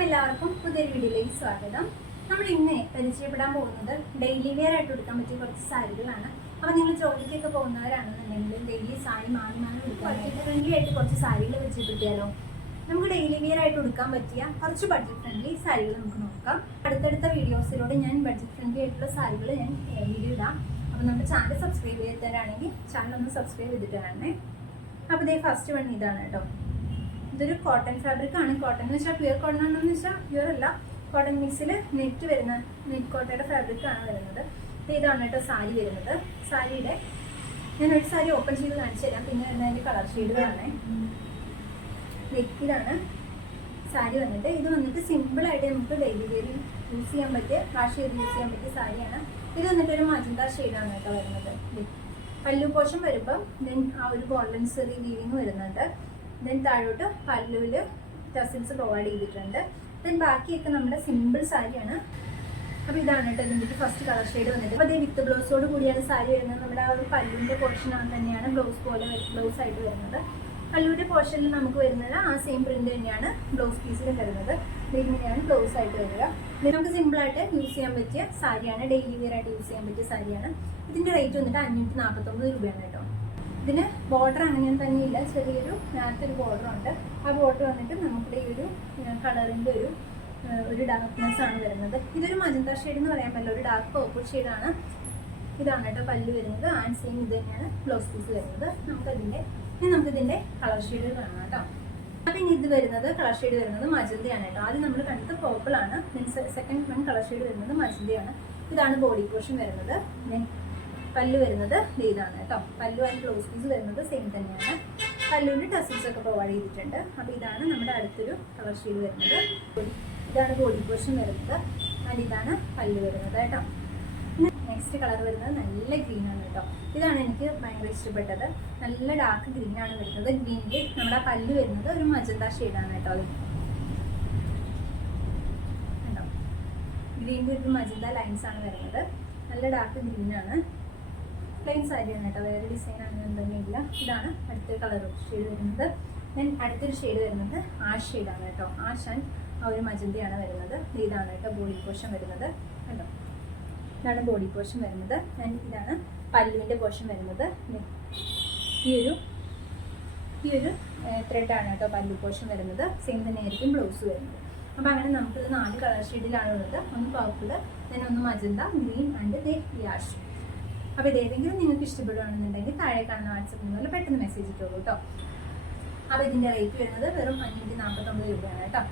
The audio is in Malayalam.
അപ്പോൾ എല്ലാവർക്കും പുതിയൊരു വീഡിയോയിലേക്ക് സ്വാഗതം. നമ്മൾ ഇന്ന് പരിചയപ്പെടാൻ പോകുന്നത് ഡെയിലി വെയർ ആയിട്ട് എടുക്കാൻ പറ്റിയ കുറച്ച് സാരികളാണ്. അപ്പോൾ നിങ്ങൾ ജോലിക്കൊക്കെ പോകുന്നവരാണെന്നുണ്ടെങ്കിൽ ഡെയിലി സാരി മാറി എടുക്കാൻ ഫ്രണ്ട്ലി ആയിട്ട് കുറച്ച് സാരികൾ വെച്ചിട്ടിയാലോ. നമുക്ക് ഡെയിലി വെയർ ആയിട്ട് എടുക്കാൻ പറ്റിയ കുറച്ച് ബഡ്ജറ്റ് ഫ്രണ്ട്ലി സാരികൾ നമുക്ക് നോക്കാം. അടുത്തടുത്ത വീഡിയോസിലൂടെ ഞാൻ ബഡ്ജറ്റ് ഫ്രണ്ട്ലി ആയിട്ടുള്ള സാരികൾ ഞാൻ വീഡിയോ ഇടാം. അപ്പോൾ നമ്മുടെ ചാനൽ സബ്സ്ക്രൈബ് ചെയ്തിട്ടാണെങ്കിൽ ചാനൽ ഒന്ന് സബ്സ്ക്രൈബ് ചെയ്തിട്ടാണേ. അപ്പോൾ ഇതേ ഫസ്റ്റ് വൺ ഇതാണ് കേട്ടോ. ഇതൊരു കോട്ടൺ ഫാബ്രിക് ആണ്. കോട്ടൺ എന്ന് വെച്ചാൽ പ്യുവർ കോട്ടൺ ആണെന്ന് വെച്ചാൽ പ്യുവർ അല്ല, കോട്ടൺ മിക്സിൽ നെറ്റ് വരുന്ന നെറ്റ് കോട്ടയുടെ ഫാബ്രിക് ആണ് വരുന്നത്. ഇതാണ് കേട്ടോ സാരി വരുന്നത്. സാരിയുടെ ഞാൻ ഒരു സാരി ഓപ്പൺ ചെയ്ത് കാണിച്ചു തരാം. പിന്നെ അതിൻ്റെ കളർ ഷെയ്ഡുകളാണ്. ഇതാണ് സാരി വന്നിട്ട്. ഇത് വന്നിട്ട് സിമ്പിളായിട്ട് നമുക്ക് ഡെയിലി വെയറിൽ യൂസ് ചെയ്യാൻ പറ്റിയ വാഷ് ചെയ്ത് യൂസ് ചെയ്യാൻ പറ്റിയ സാരിയാണ്. ഇത് വന്നിട്ട് ഒരു മജന്ത ഷെയ്ഡാണ് കേട്ടോ വരുന്നത്. പല്ലു പോഷൻ വരുമ്പം ദെൻ ആ ഒരു ഗോൾഡൻ സെറി വീവിങ് വരുന്നുണ്ട്. ദെൻ താഴോട്ട് പല്ലുവിൽ ടസിൽസ് പ്രൊവൈഡ് ചെയ്തിട്ടുണ്ട്. ദെൻ ബാക്കിയൊക്കെ നമ്മുടെ സിമ്പിൾ സാരിയാണ്. അപ്പോൾ ഇതാണ് കേട്ടോ ഇതിൻ്റെ ഫസ്റ്റ് കളർ ഷെയ്ഡ് വന്നിട്ട്. അപ്പോൾ അതേ വിത്ത് ബ്ലൗസോട് കൂടിയാണ് സാരി വരുന്നത്. നമ്മുടെ ആ ഒരു പല്ലുവിൻ്റെ പോർഷൻ തന്നെയാണ് ബ്ലൗസ് പോലെ ബ്ലൗസ് ആയിട്ട് വരുന്നത്. പല്ലുവിൻ്റെ പോർഷനിൽ നമുക്ക് വരുന്നത് ആ സെയിം പ്രിന്റ് തന്നെയാണ് ബ്ലൗസ് പീസിലും വരുന്നത്. ഇങ്ങനെയാണ് ബ്ലൗസ് ആയിട്ട് വരിക. ഇത് നമുക്ക് സിമ്പിളായിട്ട് യൂസ് ചെയ്യാൻ പറ്റിയ സാരിയാണ്. ഡെയിലി വെയർ ആയിട്ട് യൂസ് ചെയ്യാൻ പറ്റിയ സാരിയാണ്. ഇതിൻ്റെ റേറ്റ് വന്നിട്ട് 549 രൂപയാണ് കേട്ടോ. ഇതിന് ബോർഡർ അങ്ങനെ തന്നെയില്ല, ചെറിയൊരു നേരത്തൊരു ബോർഡർ ഉണ്ട്. ആ ബോർഡർ വന്നിട്ട് നമ്മുടെ ഈ ഒരു കളറിൻ്റെ ഒരു ഡാർക്ക്നെസ് ആണ് വരുന്നത്. ഇതൊരു മജന്ത ഷെയ്ഡ് എന്ന് പറയാൻ പറ്റില്ല, ഒരു ഡാർക്ക് പർപ്പിൾ ഷെയ്ഡാണ്. ഇതാണ് കേട്ടോ പല്ല് വരുന്നത്. ആൻഡ് സെയിം ഇത് തന്നെയാണ് ബ്ലൗസ് പീസ് വരുന്നത്. നമുക്കിതിൻ്റെ കളർ ഷെയ്ഡ് കാണാം കേട്ടോ. അപ്പം ഇനി ഇത് വരുന്നത് കളർ ഷെയ്ഡ് വരുന്നത് മജന്തയാണ് കേട്ടോ. ആദ്യം നമ്മൾ കണ്ടത് പർപ്പിൾ ആണ്. സെക്കൻഡ് വൺ കളർ ഷെയ്ഡ് വരുന്നത് മജന്തയാണ്. ഇതാണ് ബോഡി പോർഷൻ വരുന്നത്. പല്ല് വരുന്നത് ഇതാണ് കേട്ടോ. പല്ലു ആൻഡ് ബ്ലൗസ് പീസ് വരുന്നത് സെയിം തന്നെയാണ്. പല്ലുവിൻ്റെ ടസിൽസ് ഒക്കെ പ്രൊവൈഡ് ചെയ്തിട്ടുണ്ട്. അപ്പോൾ ഇതാണ് നമ്മുടെ അടുത്തൊരു കളർ ഷെയ്ഡ് വരുന്നത്. ഇതാണ് ബോഡി പോർഷൻ വരുന്നത്. ആൻഡ് ഇതാണ് പല്ല് വരുന്നത് കേട്ടോ. നെക്സ്റ്റ് കളർ വരുന്നത് നല്ല ഗ്രീനാണ് കേട്ടോ. ഇതാണ് എനിക്ക് ഭയങ്കര ഇഷ്ടപ്പെട്ടത്. നല്ല ഡാർക്ക് ഗ്രീനാണ് വരുന്നത്. ഗ്രീനിൽ നമ്മുടെ പല്ല് വരുന്നത് ഒരു മജന്ത ഷെയ്ഡാണ് കേട്ടോ. അത് കേട്ടോ, ഗ്രീനിൽ ഒരു മജന്ത ലൈൻസ് ആണ് വരുന്നത്. നല്ല ഡാർക്ക് ഗ്രീനാണ്. പ്ലെയിൻ സാരിയാണ് കേട്ടോ, വേറെ ഡിസൈൻ അങ്ങനെ തന്നെ ഇല്ല. ഇതാണ് അടുത്തൊരു കളർ ഷെയ്ഡ് വരുന്നത്. ദെൻ അടുത്തൊരു ഷെയ്ഡ് വരുന്നത് ആഷ് ഷെയ്ഡാണ് കേട്ടോ. ആഷ് ആൻഡ് ആ ഒരു മജന്തയാണ് വരുന്നത്. ഇതാണ് കേട്ടോ ബോഡി പോർഷൻ വരുന്നത് കേട്ടോ. ഇതാണ് ബോഡി പോർഷൻ വരുന്നത്. ദെൻ ഇതാണ് പല്ലുവിൻ്റെ പോർഷൻ വരുന്നത്. ഈ ഒരു ത്രെഡാണ് കേട്ടോ പല്ലു പോർഷൻ വരുന്നത്. സെയിം തന്നെ ആയിരിക്കും ബ്ലൗസ് വരുന്നത്. അപ്പോൾ അങ്ങനെ നമുക്കിത് 4 കളർ ഷെയ്ഡിലാണ് ഉള്ളത്. ഒന്ന് പർപ്പിൾ, ദെൻ ഒന്ന് മജന്ത, ഗ്രീൻ ആൻഡ് ആഷ്. അപ്പോൾ ഇതേതെങ്കിലും നിങ്ങൾക്ക് ഇഷ്ടപ്പെടുകയാണെന്നുണ്ടെങ്കിൽ താഴെ കാണുന്ന വാട്സപ്പ് നമ്പറിൽ പെട്ടെന്ന് മെസ്സേജ് ഇട്ടോളൂ കേട്ടോ. അപ്പോൾ ഇതിൻ്റെ റേറ്റ് വരുന്നത് വെറും 549 രൂപയാണ് കേട്ടോ.